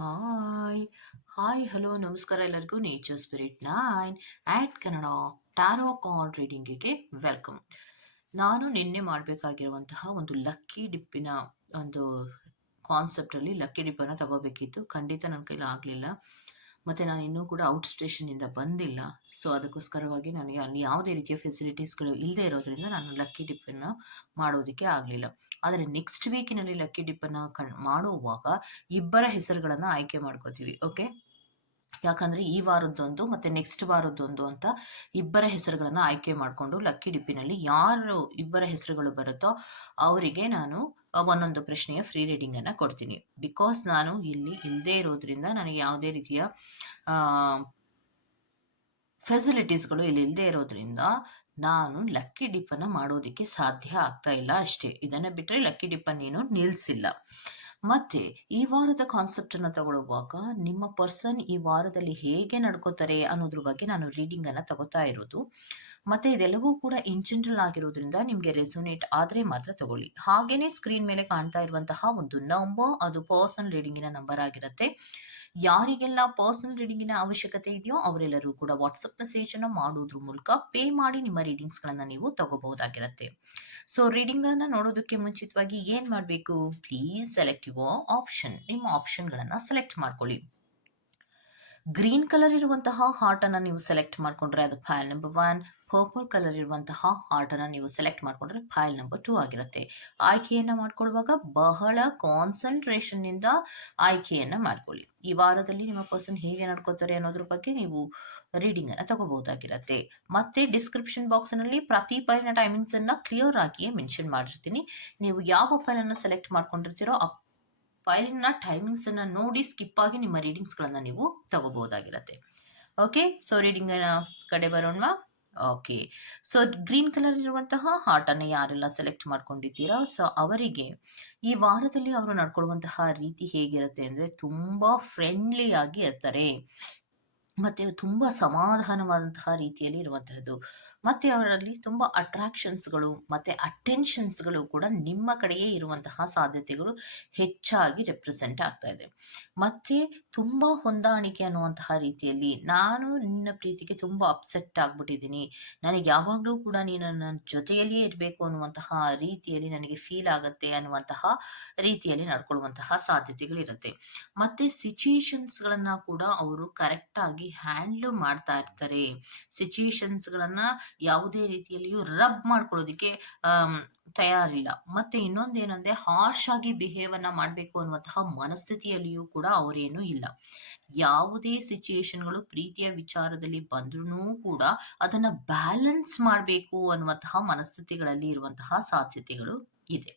Hi hi hello ನಮಸ್ಕಾರ ಎಲ್ಲರಿಗೂ. Nature spirit nine at Kannada tarot card ರೀಡಿಂಗಿಗೆ welcome ನಾನು ನಿನ್ನೆ ಮಾಡಬೇಕಾಗಿರುವಂತಹ ಒಂದು ಲಕ್ಕಿ ಡಿಪ್ಪಿನ ಒಂದು ಕಾನ್ಸೆಪ್ಟಲ್ಲಿ ಲಕ್ಕಿ ಡಿಪ್ಪನ್ನು ತಗೋಬೇಕಿತ್ತು. ಖಂಡಿತ ನನ್ನ ಕೈಲಿ ಆಗಲಿಲ್ಲ ಮತ್ತು ನಾನು ಇನ್ನೂ ಕೂಡ ಔಟ್ ಸ್ಟೇಷನಿಂದ ಬಂದಿಲ್ಲ. ಸೊ ಅದಕ್ಕೋಸ್ಕರವಾಗಿ ನನಗೆ ಅಲ್ಲಿ ಯಾವುದೇ ರೀತಿಯ ಫೆಸಿಲಿಟೀಸ್ಗಳು ಇಲ್ಲದೆ ಇರೋದರಿಂದ ನಾನು ಲಕ್ಕಿ ಡಿಪ್ಪನ್ನು ಮಾಡೋದಕ್ಕೆ ಆಗಲಿಲ್ಲ. ಆದರೆ ನೆಕ್ಸ್ಟ್ ವೀಕಿನಲ್ಲಿ ಲಕ್ಕಿ ಡಿಪ್ಪನ್ನು ಕಣ್ ಮಾಡುವಾಗ ಇಬ್ಬರ ಹೆಸರುಗಳನ್ನು ಆಯ್ಕೆ ಮಾಡ್ಕೋತೀವಿ ಓಕೆ ಯಾಕಂದರೆ ಈ ವಾರದ್ದೊಂದು ಮತ್ತೆ ನೆಕ್ಸ್ಟ್ ವಾರದ್ದೊಂದು ಅಂತ ಇಬ್ಬರ ಹೆಸರುಗಳನ್ನು ಆಯ್ಕೆ ಮಾಡಿಕೊಂಡು ಲಕ್ಕಿ ಡಿಪ್ಪಿನಲ್ಲಿ ಯಾರು ಇಬ್ಬರ ಹೆಸರುಗಳು ಬರುತ್ತೋ ಅವರಿಗೆ ನಾನು ಒಂದೊಂದು ಪ್ರಶ್ನೆಯ ಫ್ರೀ ರೀಡಿಂಗನ್ನು ಕೊಡ್ತೀನಿ. ಬಿಕಾಸ್ ನಾನು ಇಲ್ಲಿ ಇಲ್ಲದೇ ಇರೋದ್ರಿಂದ ನನಗೆ ಯಾವುದೇ ರೀತಿಯ ಫೆಸಿಲಿಟೀಸ್ಗಳು ಇಲ್ಲಿ ಇಲ್ಲದೆ ಇರೋದ್ರಿಂದ ನಾನು ಲಕ್ಕಿ ಡಿಪ್ಪನ್ನು ಮಾಡೋದಕ್ಕೆ ಸಾಧ್ಯ ಆಗ್ತಾ ಇಲ್ಲ ಅಷ್ಟೇ. ಇದನ್ನು ಬಿಟ್ಟರೆ ಲಕ್ಕಿ ಡಿಪ್ಪನ್ನು ಏನು ನಿಲ್ಲಿಸಿಲ್ಲ ಮತ್ತೆ ಈ ವಾರದ ಕಾನ್ಸೆಪ್ಟ್ ಅನ್ನ ತಗೊಳ್ಳುವಾಗ ನಿಮ್ಮ ಪರ್ಸನ್ ಈ ವಾರದಲ್ಲಿ ಹೇಗೆ ನಡ್ಕೋತಾರೆ ಅನ್ನೋದ್ರ ಬಗ್ಗೆ ನಾನು ರೀಡಿಂಗ್ ಅನ್ನ ತಗೋತಾ ಇರೋದು. ಮತ್ತೆ ಇದೆಲ್ಲವೂ ಕೂಡ ಇನ್ ಜನರಲ್ ಆಗಿರೋದ್ರಿಂದ ನಿಮಗೆ ರೆಸೊನೇಟ್ ಆದರೆ ಮಾತ್ರ ತಗೊಳ್ಳಿ. ಹಾಗೇನೆ ಸ್ಕ್ರೀನ್ ಮೇಲೆ ಕಾಣ್ತಾ ಇರುವಂತಹ ಒಂದು ನಂಬರ್ ಅದು ಪರ್ಸನಲ್ ರೀಡಿಂಗಿನ ನಂಬರ್ ಆಗಿರುತ್ತೆ. ಯಾರಿಗೆಲ್ಲ ಪರ್ಸನಲ್ ರೀಡಿಂಗಿನ ಅವಶ್ಯಕತೆ ಇದೆಯೋ ಅವರೆಲ್ಲರೂ ಕೂಡ ವಾಟ್ಸಪ್ ಮೆಸೇಜನ್ನು ಮಾಡೋದ್ರ ಮೂಲಕ ಪೇ ಮಾಡಿ ನಿಮ್ಮ ರೀಡಿಂಗ್ಸ್ಗಳನ್ನು ನೀವು ತಗೋಬಹುದಾಗಿರುತ್ತೆ. ಸೊ ರೀಡಿಂಗ್ಗಳನ್ನು ನೋಡೋದಕ್ಕೆ ಮುಂಚಿತವಾಗಿ ಏನು ಮಾಡಬೇಕು? ಪ್ಲೀಸ್ ಸೆಲೆಕ್ಟ್ ಯುವ ಆಪ್ಷನ್ ನಿಮ್ಮ ಆಪ್ಷನ್ಗಳನ್ನು ಸೆಲೆಕ್ಟ್ ಮಾಡ್ಕೊಳ್ಳಿ. ಗ್ರೀನ್ ಕಲರ್ ಇರುವಂತಹ ಹಾರ್ಟನ್ನು ನೀವು ಸೆಲೆಕ್ಟ್ ಮಾಡಿಕೊಂಡ್ರೆ ಅದು pile number one purple colour ಇರುವಂತಹ ಹಾರ್ಟನ್ನು ನೀವು ಸೆಲೆಕ್ಟ್ ಮಾಡಿಕೊಂಡ್ರೆ ಫೈಲ್ ನಂಬರ್ ಟೂ ಆಗಿರುತ್ತೆ. ಆಯ್ಕೆಯನ್ನು ಮಾಡ್ಕೊಳ್ಳುವಾಗ ಬಹಳ ಕಾನ್ಸಂಟ್ರೇಷನ್ನಿಂದ ಆಯ್ಕೆಯನ್ನು ಮಾಡ್ಕೊಳ್ಳಿ. ಈ ವಾರದಲ್ಲಿ ನಿಮ್ಮ ಪರ್ಸನ್ ಹೇಗೆ ನಡ್ಕೋತಾರೆ ಅನ್ನೋದ್ರ ಬಗ್ಗೆ ನೀವು ರೀಡಿಂಗನ್ನು ತಗೋಬಹುದಾಗಿರುತ್ತೆ. ಮತ್ತೆ ಡಿಸ್ಕ್ರಿಪ್ಷನ್ ಬಾಕ್ಸ್ನಲ್ಲಿ ಪ್ರತಿ ಫೈಲ್ನ ಟೈಮಿಂಗ್ಸನ್ನು ಕ್ಲಿಯರ್ ಆಗಿಯೇ ಮೆನ್ಷನ್ ಮಾಡಿರ್ತೀನಿ. ನೀವು ಯಾವ ಫೈಲನ್ನು ಸೆಲೆಕ್ಟ್ ಮಾಡ್ಕೊಂಡಿರ್ತೀರೋ ಆ ಫೈಲಿನ ಟೈಮಿಂಗ್ಸನ್ನು ನೋಡಿ ಸ್ಕಿಪ್ ಆಗಿ ನಿಮ್ಮ ರೀಡಿಂಗ್ಸ್ಗಳನ್ನು ನೀವು ತಗೋಬಹುದಾಗಿರುತ್ತೆ. ಓಕೆ ಸೊ ರೀಡಿಂಗ್ ಕಡೆ ಬರೋಣ ಓಕೆ. ಸೊ, ಗ್ರೀನ್ ಕಲರ್ ಇರುವಂತಹ ಹಾರ್ಟನ್ನು ಯಾರೆಲ್ಲ ಸೆಲೆಕ್ಟ್ ಮಾಡ್ಕೊಂಡಿದ್ದೀರಾ? ಸೊ, ಅವರಿಗೆ ಈ ವಾರದಲ್ಲಿ ಅವರು ನಡ್ಕೊಳ್ಳುವಂತಹ ರೀತಿ ಹೇಗಿರುತ್ತೆ ಅಂದರೆ ತುಂಬ ಫ್ರೆಂಡ್ಲಿಯಾಗಿ ಇರ್ತಾರೆ. ಮತ್ತು ತುಂಬ ಸಮಾಧಾನವಾದಂತಹ ರೀತಿಯಲ್ಲಿ ಇರುವಂತಹದ್ದು. ಮತ್ತೆ ಅವರಲ್ಲಿ ತುಂಬ ಅಟ್ರಾಕ್ಷನ್ಸ್ಗಳು ಮತ್ತೆ ಅಟೆನ್ಷನ್ಸ್ಗಳು ಕೂಡ ನಿಮ್ಮ ಕಡೆಯೇ ಇರುವಂತಹ ಸಾಧ್ಯತೆಗಳು ಹೆಚ್ಚಾಗಿ ರೆಪ್ರೆಸೆಂಟ್ ಆಗ್ತಾ ಇದೆ. ಮತ್ತೆ ತುಂಬ ಹೊಂದಾಣಿಕೆ ಅನ್ನುವಂತಹ ರೀತಿಯಲ್ಲಿ ನಾನು ನಿನ್ನ ಪ್ರೀತಿಗೆ ತುಂಬ ಅಪ್ಸೆಟ್ ಆಗ್ಬಿಟ್ಟಿದ್ದೀನಿ. ನನಗೆ ಯಾವಾಗಲೂ ಕೂಡ ನೀನು ನನ್ನ ಜೊತೆಯಲ್ಲಿಯೇ ಇರಬೇಕು ಅನ್ನುವಂತಹ ರೀತಿಯಲ್ಲಿ ನನಗೆ ಫೀಲ್ ಆಗುತ್ತೆ ಅನ್ನುವಂತಹ ರೀತಿಯಲ್ಲಿ ನಡ್ಕೊಳ್ಳುವಂತಹ ಸಾಧ್ಯತೆಗಳಿರುತ್ತೆ. ಮತ್ತೆ ಸಿಚುಯೇಷನ್ಸ್ಗಳನ್ನು ಕೂಡ ಅವರು ಕರೆಕ್ಟಾಗಿ ಹ್ಯಾಂಡ್ಲ್ ಮಾಡ್ತಾ ಇರ್ತಾರೆ. ಸಿಚುಯೇಷನ್ಸ್ಗಳನ್ನು ಯಾವುದೇ ರೀತಿಯಲ್ಲಿಯೂ ರಬ್ ಮಾಡ್ಕೊಳ್ಳೋದಕ್ಕೆ ತಯಾರಿಲ್ಲ. ಮತ್ತೆ ಇನ್ನೊಂದೇನಂದ್ರೆ ಹಾರ್ಶ್ ಆಗಿ ಬಿಹೇವ್ ಅನ್ನ ಮಾಡಬೇಕು ಅನ್ನುವಂತಹ ಮನಸ್ಥಿತಿಯಲ್ಲಿಯೂ ಕೂಡ ಅವರೇನು ಇಲ್ಲ. ಯಾವುದೇ ಸಿಚುಯೇಷನ್ಗಳು ಪ್ರೀತಿಯ ವಿಚಾರದಲ್ಲಿ ಬಂದ್ರೂ ಕೂಡ ಅದನ್ನ ಬ್ಯಾಲೆನ್ಸ್ ಮಾಡಬೇಕು ಅನ್ನುವಂತಹ ಮನಸ್ಥಿತಿಗಳಲ್ಲಿ ಇರುವಂತಹ ಸಾಧ್ಯತೆಗಳು ಇದೆ.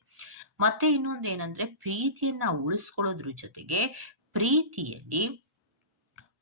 ಮತ್ತೆ ಇನ್ನೊಂದೇನಂದ್ರೆ ಪ್ರೀತಿಯನ್ನ ಉಳಿಸ್ಕೊಳ್ಳೋದ್ರ ಜೊತೆಗೆ ಪ್ರೀತಿಯಲ್ಲಿ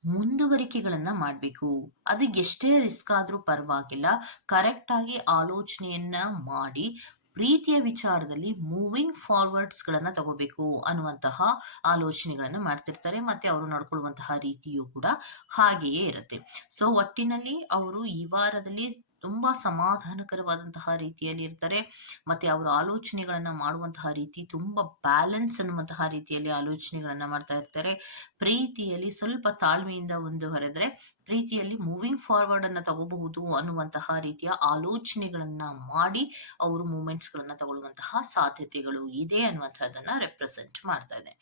ಮುಂದುವರಿಕೆಗಳನ್ನ ಮಾಡಬೇಕು. ಅದು ಎಷ್ಟೇ ರಿಸ್ಕ್ ಆದ್ರೂ ಪರವಾಗಿಲ್ಲ. ಕರೆಕ್ಟ್ ಆಗಿ ಆಲೋಚನೆಯನ್ನ ಮಾಡಿ, ಪ್ರೀತಿಯ ವಿಚಾರದಲ್ಲಿ ಮೂವಿಂಗ್ ಫಾರ್ವರ್ಡ್ಸ್ಗಳನ್ನ ತಗೋಬೇಕು ಅನ್ನುವಂತಹ ಆಲೋಚನೆಗಳನ್ನ ಮಾಡ್ತಿರ್ತಾರೆ. ಮತ್ತೆ ಅವರು ನಡ್ಕೊಳ್ಳುವಂತಹ ರೀತಿಯೂ ಕೂಡ ಹಾಗೆಯೇ ಇರುತ್ತೆ. ಸೊ ಒಟ್ಟಿನಲ್ಲಿ ಅವರು ಈ ವಾರದಲ್ಲಿ ತುಂಬಾ ಸಮಾಧಾನಕರವಾದಂತಹ ರೀತಿಯಲ್ಲಿ ಇರ್ತಾರೆ. ಮತ್ತೆ ಅವರ ಆಲೋಚನೆಗಳನ್ನ ಮಾಡುವಂತಹ ರೀತಿ, ತುಂಬಾ ಬ್ಯಾಲೆನ್ಸ್ ಅನ್ನುವಂತಹ ರೀತಿಯಲ್ಲಿ ಆಲೋಚನೆಗಳನ್ನ ಮಾಡ್ತಾ ಇರ್ತಾರೆ. ಪ್ರೀತಿಯಲ್ಲಿ ಸ್ವಲ್ಪ ತಾಳ್ಮೆಯಿಂದ ಒಂದು ಹೊರೆದ್ರೆ, ಪ್ರೀತಿಯಲ್ಲಿ ಮೂವಿಂಗ್ ಫಾರ್ವರ್ಡ್ ಅನ್ನ ತಗೋಬಹುದು ಅನ್ನುವಂತಹ ರೀತಿಯ ಆಲೋಚನೆಗಳನ್ನ ಮಾಡಿ ಅವರು ಮೂಮೆಂಟ್ಸ್ಗಳನ್ನು ತಗೊಳ್ಳುವಂತಹ ಸಾಧ್ಯತೆಗಳು ಇದೆ ಅನ್ನುವಂಥದ್ದನ್ನು ರೆಪ್ರೆಸೆಂಟ್ ಮಾಡ್ತಾ ಇದೆ.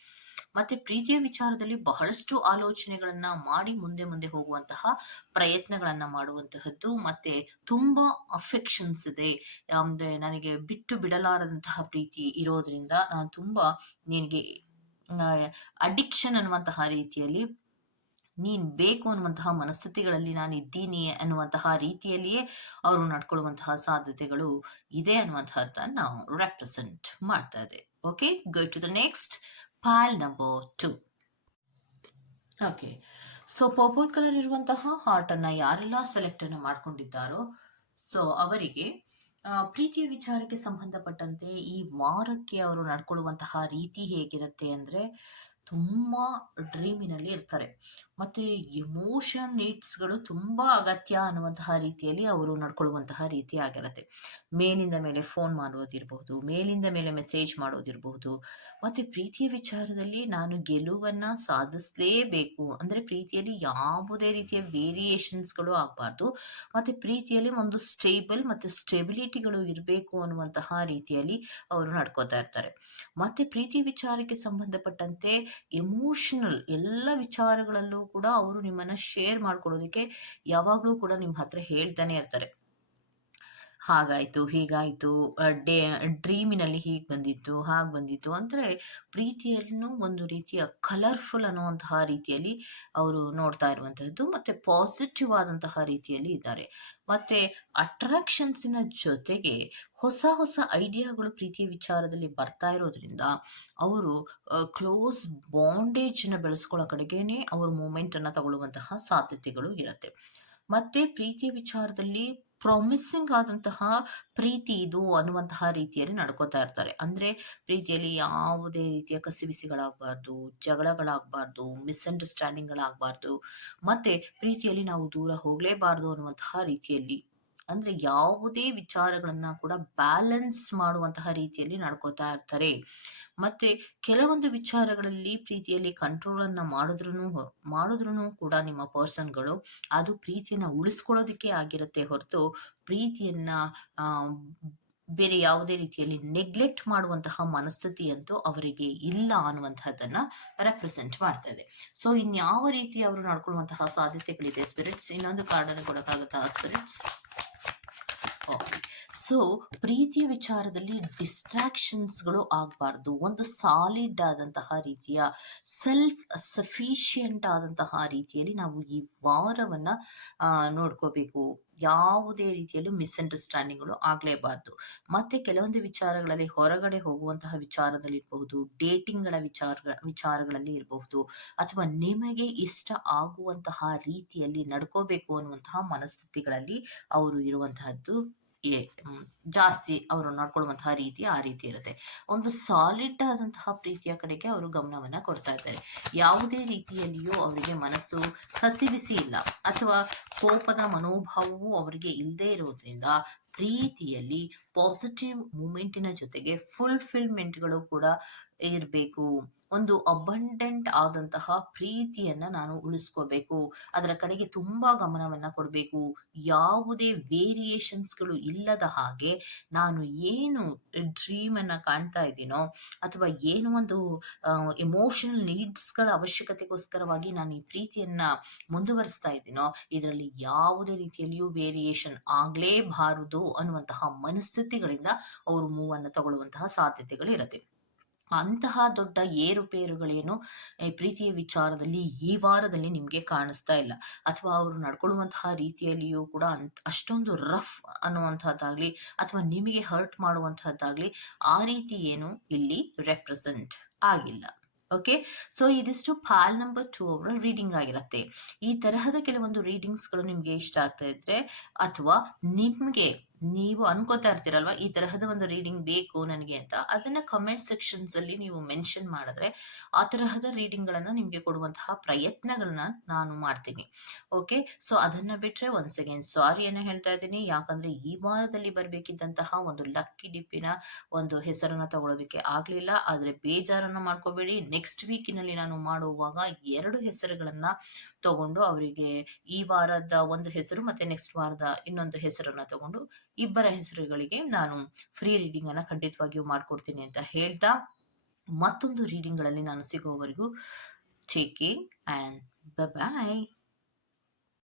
ಮತ್ತೆ ಪ್ರೀತಿಯ ವಿಚಾರದಲ್ಲಿ ಬಹಳಷ್ಟು ಆಲೋಚನೆಗಳನ್ನ ಮಾಡಿ ಮುಂದೆ ಮುಂದೆ ಹೋಗುವಂತಹ ಪ್ರಯತ್ನಗಳನ್ನ ಮಾಡುವಂತಹದ್ದು, ಮತ್ತೆ ತುಂಬಾ ಅಫೆಕ್ಷನ್ಸ್ ಇದೆ. ಅಂದ್ರೆ ನನಗೆ ಬಿಟ್ಟು ಬಿಡಲಾರದಂತಹ ಪ್ರೀತಿ ಇರೋದ್ರಿಂದ ನಾನು ತುಂಬಾ ನಿನಗೆ ಅಡಿಕ್ಷನ್ ಅನ್ನುವಂತಹ ರೀತಿಯಲ್ಲಿ, ನೀನ್ ಬೇಕು ಅನ್ನುವಂತಹ ಮನಸ್ಥಿತಿಗಳಲ್ಲಿ ನಾನು ಇದ್ದೀನಿ ಅನ್ನುವಂತಹ ರೀತಿಯಲ್ಲಿಯೇ ಅವರು ನಡ್ಕೊಳ್ಳುವಂತಹ ಸಾಧ್ಯತೆಗಳು ಇದೆ ಅನ್ನುವಂತಹದ್ದನ್ನ ನಾವು ರೆಪ್ರೆಸೆಂಟ್ ಮಾಡ್ತಾ ಇದೆ okay go to the next pile number two. Okay so purple colour ಇರುವಂತಹ ಹಾರ್ಟ್ ಅನ್ನ ಯಾರೆಲ್ಲ ಸೆಲೆಕ್ಟ್ ಅನ್ನು ಮಾಡ್ಕೊಂಡಿದ್ದಾರೋ ಸೊ ಅವರಿಗೆ ಪ್ರೀತಿಯ ವಿಚಾರಕ್ಕೆ ಸಂಬಂಧಪಟ್ಟಂತೆ ಈ ವಾರಕ್ಕೆ ಅವರು ನಡ್ಕೊಳ್ಳುವಂತಹ ರೀತಿ ಹೇಗಿರುತ್ತೆ ಅಂದ್ರೆ ತುಂಬ ಡ್ರೀಮಿನಲ್ಲಿ ಇರ್ತಾರೆ. ಮತ್ತು ಎಮೋಷನ್ ನೀಡ್ಸ್ಗಳು ತುಂಬ ಅಗತ್ಯ ಅನ್ನುವಂತಹ ರೀತಿಯಲ್ಲಿ ಅವರು ನಡ್ಕೊಳ್ಳುವಂತಹ ರೀತಿ ಆಗಿರುತ್ತೆ. ಮೇಲಿಂದ ಮೇಲೆ ಫೋನ್ ಮಾಡೋದಿರಬಹುದು, ಮೇಲಿಂದ ಮೇಲೆ ಮೆಸೇಜ್ ಮಾಡೋದಿರಬಹುದು. ಮತ್ತು ಪ್ರೀತಿಯ ವಿಚಾರದಲ್ಲಿ ನಾನು ಗೆಲುವನ್ನು ಸಾಧಿಸಲೇಬೇಕು. ಅಂದರೆ ಪ್ರೀತಿಯಲ್ಲಿ ಯಾವುದೇ ರೀತಿಯ ವೇರಿಯೇಷನ್ಸ್ಗಳು ಆಗಬಾರ್ದು. ಮತ್ತು ಪ್ರೀತಿಯಲ್ಲಿ ಒಂದು ಸ್ಟೇಬಲ್ ಮತ್ತು ಸ್ಟೆಬಿಲಿಟಿಗಳು ಇರಬೇಕು ಅನ್ನುವಂತಹ ರೀತಿಯಲ್ಲಿ ಅವರು ನಡ್ಕೋತಾ ಇರ್ತಾರೆ. ಮತ್ತು ಪ್ರೀತಿ ವಿಚಾರಕ್ಕೆ ಸಂಬಂಧಪಟ್ಟಂತೆ ಎಮೋಷನಲ್ ಎಲ್ಲ ವಿಚಾರಗಳಲ್ಲೂ ಕೂಡ ಅವರು ನಿಮ್ಮನ್ನ ಶೇರ್ ಮಾಡ್ಕೊಳ್ಳೋದಕ್ಕೆ ಯಾವಾಗಲೂ ಕೂಡ ನಿಮ್ಮ ಹತ್ರ ಹೇಳ್ತಾನೆ ಇರ್ತಾರೆ. ಹಾಗಾಯಿತು, ಹೀಗಾಯಿತು ಡೇ, ಡ್ರೀಮಿನಲ್ಲಿ ಹೀಗೆ ಬಂದಿತ್ತು, ಹಾಗೆ ಬಂದಿತ್ತು ಅಂದರೆ ಪ್ರೀತಿಯನ್ನು ಒಂದು ರೀತಿಯ ಕಲರ್ಫುಲ್ ಅನ್ನುವಂತಹ ರೀತಿಯಲ್ಲಿ ಅವರು ನೋಡ್ತಾ ಇರುವಂತಹದ್ದು ಮತ್ತು ಪಾಸಿಟಿವ್ ಆದಂತಹ ರೀತಿಯಲ್ಲಿ ಇದ್ದಾರೆ. ಮತ್ತು ಅಟ್ರಾಕ್ಷನ್ಸಿನ ಜೊತೆಗೆ ಹೊಸ ಹೊಸ ಐಡಿಯಾಗಳು ಪ್ರೀತಿಯ ವಿಚಾರದಲ್ಲಿ ಬರ್ತಾ ಇರೋದ್ರಿಂದ ಅವರು ಕ್ಲೋಸ್ ಬಾಂಡೇಜನ್ನು ಬೆಳೆಸ್ಕೊಳ್ಳೋ ಕಡೆಗೇನೆ ಅವರು ಮೂಮೆಂಟನ್ನು ತಗೊಳ್ಳುವಂತಹ ಸಾಧ್ಯತೆಗಳು ಇರುತ್ತೆ. ಮತ್ತು ಪ್ರೀತಿ ವಿಚಾರದಲ್ಲಿ ಪ್ರಾಮಿಸಿಂಗ್ ಆದಂತಹ ಪ್ರೀತಿ ಇದು ಅನ್ನುವಂತಹ ರೀತಿಯಲ್ಲಿ ನಡ್ಕೋತಾ ಇರ್ತಾರೆ. ಅಂದ್ರೆ ಪ್ರೀತಿಯಲ್ಲಿ ಯಾವುದೇ ರೀತಿಯ ಕಸಿಬಿಸಿಗಳಾಗಬಾರ್ದು ಜಗಳಗಳಾಗಬಾರ್ದು ಮಿಸ್ಅಂಡರ್ಸ್ಟ್ಯಾಂಡಿಂಗ್ಗಳಾಗಬಾರ್ದು ಮತ್ತೆ ಪ್ರೀತಿಯಲ್ಲಿ ನಾವು ದೂರ ಹೋಗಲೇಬಾರ್ದು ಅನ್ನುವಂತಹ ರೀತಿಯಲ್ಲಿ ಅಂದರೆ ಯಾವುದೇ ವಿಚಾರಗಳನ್ನು ಕೂಡ ಬ್ಯಾಲೆನ್ಸ್ ಮಾಡುವಂತಹ ರೀತಿಯಲ್ಲಿ ನಡ್ಕೋತಾ ಇರ್ತಾರೆ. ಮತ್ತೆ ಕೆಲವೊಂದು ವಿಚಾರಗಳಲ್ಲಿ ಪ್ರೀತಿಯಲ್ಲಿ ಕಂಟ್ರೋಲನ್ನು ಮಾಡಿದ್ರೂ ಮಾಡಿದ್ರೂ ಕೂಡ ನಿಮ್ಮ ಪರ್ಸನ್ಗಳು ಅದು ಪ್ರೀತಿಯನ್ನು ಉಳಿಸ್ಕೊಳ್ಳೋದಕ್ಕೆ ಆಗಿರುತ್ತೆ ಹೊರತು ಪ್ರೀತಿಯನ್ನ ಬೇರೆ ಯಾವುದೇ ರೀತಿಯಲ್ಲಿ ನೆಗ್ಲೆಕ್ಟ್ ಮಾಡುವಂತಹ ಮನಸ್ಥಿತಿ ಅಂತೂ ಅವರಿಗೆ ಇಲ್ಲ ಅನ್ನುವಂತಹದ್ದನ್ನ ರೆಪ್ರೆಸೆಂಟ್ ಮಾಡ್ತದೆ. ಸೊ ಇನ್ಯಾವ ರೀತಿ ಅವರು ನಡ್ಕೊಳ್ಳುವಂತಹ ಸಾಧ್ಯತೆಗಳಿದೆ ಸ್ಪಿರಿಟ್ಸ್ ಇನ್ನೊಂದು ಕಾರ್ಡನ್ನು ಕೊಡೋಕ್ಕಾಗುತ್ತಾ ಸ್ಪಿರಿಟ್ಸ್ ಓಕೆ ಸೊ ಪ್ರೀತಿಯ ವಿಚಾರದಲ್ಲಿ ಡಿಸ್ಟ್ರಾಕ್ಷನ್ಸ್ಗಳು ಆಗಬಾರ್ದು. ಒಂದು ಸಾಲಿಡ್ ಆದಂತಹ ರೀತಿಯ ಸೆಲ್ಫ್ ಸಫಿಷಿಯಂಟ್ ಆದಂತಹ ರೀತಿಯಲ್ಲಿ ನಾವು ಈ ವಾರವನ್ನು ನೋಡ್ಕೋಬೇಕು. ಯಾವುದೇ ರೀತಿಯಲ್ಲೂ ಮಿಸ್ಅಂಡರ್ಸ್ಟ್ಯಾಂಡಿಂಗ್ಗಳು ಆಗಲೇಬಾರ್ದು. ಮತ್ತೆ ಕೆಲವೊಂದು ವಿಚಾರಗಳಲ್ಲಿ ಹೊರಗಡೆ ಹೋಗುವಂತಹ ವಿಚಾರದಲ್ಲಿರಬಹುದು ಡೇಟಿಂಗ್ಗಳ ವಿಚಾರ ವಿಚಾರಗಳಲ್ಲಿ ಇರಬಹುದು, ಅಥವಾ ನಿಮಗೆ ಇಷ್ಟ ಆಗುವಂತಹ ರೀತಿಯಲ್ಲಿ ನಡ್ಕೋಬೇಕು ಅನ್ನುವಂತಹ ಮನಸ್ಥಿತಿಗಳಲ್ಲಿ ಅವರು ಇರುವಂತಹದ್ದು ಜಾಸ್ತಿ ಅವರು ನೋಡ್ಕೊಳ್ಳುವಂತಹ ರೀತಿ ಆ ರೀತಿ ಇರುತ್ತೆ. ಒಂದು ಸಾಲಿಡ್ ಆದಂತಹ ಪ್ರೀತಿಯ ಕಡೆಗೆ ಅವರು ಗಮನವನ್ನು ಕೊಡ್ತಾ ಇದ್ದಾರೆ. ಯಾವುದೇ ರೀತಿಯಲ್ಲಿಯೂ ಅವರಿಗೆ ಮನಸ್ಸು ಕಸಿಬಿಸಿ ಇಲ್ಲ ಅಥವಾ ಕೋಪದ ಮನೋಭಾವವು ಅವರಿಗೆ ಇಲ್ಲದೆ ಇರೋದ್ರಿಂದ ಪ್ರೀತಿಯಲ್ಲಿ ಪಾಸಿಟಿವ್ ಮೂಮೆಂಟಿನ ಜೊತೆಗೆ ಫುಲ್ಫಿಲ್ಮೆಂಟ್ಗಳು ಕೂಡ ಇರಬೇಕು. ಒಂದು ಅಬಂಡೆಂಟ್ ಆದಂತಹ ಪ್ರೀತಿಯನ್ನ ನಾನು ಉಳಿಸ್ಕೋಬೇಕು ಅದರ ಕಡೆಗೆ ತುಂಬಾ ಗಮನವನ್ನ ಕೊಡಬೇಕು. ಯಾವುದೇ ವೇರಿಯೇಷನ್ಸ್ಗಳು ಇಲ್ಲದ ಹಾಗೆ ನಾನು ಏನು ಡ್ರೀಮ್ ಅನ್ನ ಕಾಣ್ತಾ ಇದ್ದೀನೋ ಅಥವಾ ಏನು ಒಂದು ಎಮೋಷನಲ್ ನೀಡ್ಸ್ಗಳ ಅವಶ್ಯಕತೆಗೋಸ್ಕರವಾಗಿ ನಾನು ಈ ಪ್ರೀತಿಯನ್ನ ಮುಂದುವರಿಸ್ತಾ ಇದ್ದೀನೋ ಇದರಲ್ಲಿ ಯಾವುದೇ ರೀತಿಯಲ್ಲಿಯೂ ವೇರಿಯೇಷನ್ ಆಗ್ಲೇಬಾರದು ಅನ್ನುವಂತಹ ಮನಸ್ಥಿತಿಗಳಿಂದ ಅವರು ಮೂವನ್ನು ತಗೊಳ್ಳುವಂತಹ ಸಾಧ್ಯತೆಗಳು ಇರುತ್ತೆ ಅಂತಹ ದೊಡ್ಡ ಏರುಪೇರುಗಳೇನು ಪ್ರೀತಿಯ ವಿಚಾರದಲ್ಲಿ ಈ ವಾರದಲ್ಲಿ ನಿಮಗೆ ಕಾಣಿಸ್ತಾ ಇಲ್ಲ. ಅಥವಾ ಅವರು ನಡ್ಕೊಳ್ಳುವಂತಹ ರೀತಿಯಲ್ಲಿಯೂ ಕೂಡ ಅಂತ ಅಷ್ಟೊಂದು ರಫ್ ಅನ್ನುವಂಥದ್ದಾಗಲಿ, ಅಥವಾ ನಿಮಗೆ ಹರ್ಟ್ ಮಾಡುವಂತಹದ್ದಾಗಲಿ ಆ ರೀತಿ ಏನು ಇಲ್ಲಿ ರೆಪ್ರೆಸೆಂಟ್ ಆಗಿಲ್ಲ. ಓಕೆ? ಸೊ, ಇದಿಷ್ಟು ಪಾಲ್ ನಂಬರ್ ಟು ಅವರ ರೀಡಿಂಗ್ ಆಗಿರುತ್ತೆ. ಈ ತರಹದ ಕೆಲವೊಂದು ರೀಡಿಂಗ್ಸ್ಗಳು ನಿಮಗೆ ಇಷ್ಟ ಆಗ್ತಾ ಇದ್ರೆ, ಅಥವಾ ನಿಮಗೆ ನೀವು ಅನ್ಕೋತಾ ಇರ್ತೀರಲ್ವಾ, ಈ ತರಹದ ಒಂದು ರೀಡಿಂಗ್ ಬೇಕು ನನಗೆ ಅಂತ, ಅದನ್ನ ಕಮೆಂಟ್ ಸೆಕ್ಷನ್ಸ್ ಅಲ್ಲಿ ನೀವು ಮೆನ್ಷನ್ ಮಾಡಿದ್ರೆ ಆ ತರಹದ ರೀಡಿಂಗ್ ಗಳನ್ನ ನಿಮಗೆ ಕೊಡುವಂತಹ ಪ್ರಯತ್ನಗಳನ್ನ ನಾನು ಮಾಡ್ತೀನಿ. ಓಕೆ ಸೊ ಅದನ್ನ ಬಿಟ್ರೆ ಒನ್ಸ್ ಅಗೇನ್ ಏನೋ ಹೇಳ್ತಾ ಇದ್ದೀನಿ. ಯಾಕಂದ್ರೆ ಈ ವಾರದಲ್ಲಿ ಬರ್ಬೇಕಿದ್ದಂತಹ ಒಂದು ಲಕ್ಕಿ ಡಿಪ್ಪಿನ ಒಂದು ಹೆಸರನ್ನ ತಗೊಳ್ಳೋದಕ್ಕೆ ಆಗ್ಲಿಲ್ಲ. ಆದ್ರೆ ಬೇಜಾರನ್ನ ಮಾಡ್ಕೋಬೇಡಿ. ನೆಕ್ಸ್ಟ್ ವೀಕಿನಲ್ಲಿ ನಾನು ಮಾಡುವಾಗ ಎರಡು ಹೆಸರುಗಳನ್ನ ತಗೊಂಡು ಅವರಿಗೆ ಈ ವಾರದ ಒಂದು ಹೆಸರು ಮತ್ತೆ ನೆಕ್ಸ್ಟ್ ವಾರದ ಇನ್ನೊಂದು ಹೆಸರನ್ನ ತಗೊಂಡು ಇಬ್ಬರ ಹೆಸರುಗಳಿಗೆ ನಾನು ಫ್ರೀ ರೀಡಿಂಗ್ ಅನ್ನ ಖಂಡಿತವಾಗಿಯೂ ಮಾಡ್ಕೊಡ್ತೀನಿ ಅಂತ ಹೇಳ್ತಾ ಮತ್ತೊಂದು ರೀಡಿಂಗ್ಗಳಲ್ಲಿ ನಾನು ಸಿಗೋವರೆಗೂ ಟೇಕಿಂಗ್ ಆ್ಯಂಡ್ ಬಾಯ್